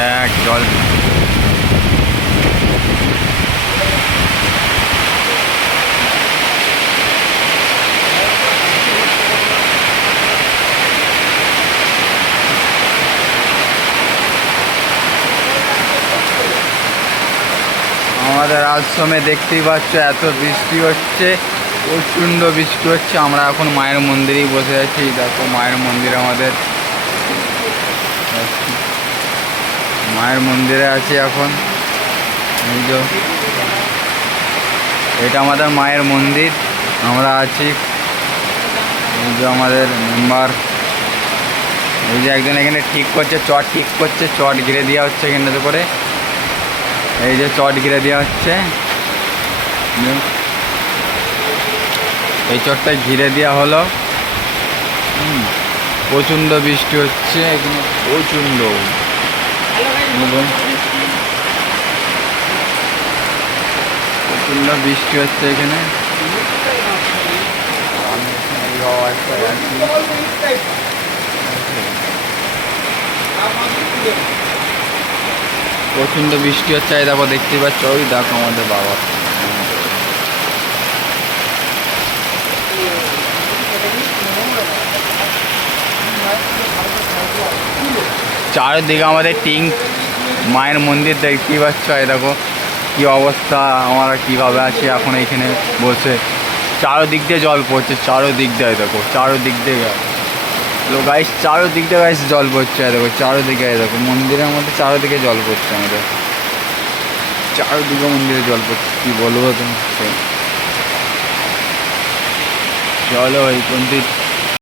দেখ জল। আমাদের আশ্রমে দেখতেই পাচ্ছ এত বৃষ্টি হচ্ছে, প্রচণ্ড বৃষ্টি হচ্ছে। আমরা এখন মায়ের মন্দিরেই বসে আছি। দেখো মায়ের মন্দির, আমাদের মায়ের মন্দিরে আছি এখন। এই যে এটা আমাদের মায়ের মন্দির, আমরা আছি। এই যে আমাদের মেম্বার, এই যে একজন এখানে ঠিক করছে, চট ঠিক করছে, চট ঘিরে দেওয়া হচ্ছে এখানটাতে করে। এই যে চট ঘিরে দেওয়া হচ্ছে, এই চটটা ঘিরে দেওয়া হলো। প্রচণ্ড বৃষ্টি হচ্ছে এখানে, প্রচণ্ড। প্রচণ্ড বৃষ্টি হচ্ছে এখানে। প্রচণ্ড বৃষ্টি হচ্ছে, এই দেখো দেখতেই পাচ্ছ, ওই দেখো আমাদের বাবা। চারিদিকে আমাদের টিং মায়ের মন্দির দেখতেই পাচ্ছ। এই দেখো কী অবস্থা, আমরা কীভাবে আছি এখন এইখানে বসে। চারোদিক দিয়ে জল পড়ছে, চারোদিক দিয়ে দেখো, চারোদিক দিয়ে গাইস, চারোদিক দিয়ে গাইস জল পড়ছে। দেখো চারোদিকে, দেখো মন্দিরের মধ্যে চারোদিকে জল পড়ছে আমাদের, চারোদিকে মন্দিরে জল পড়ছে। কী বলবো তোমাকে, চলো এই মন্দির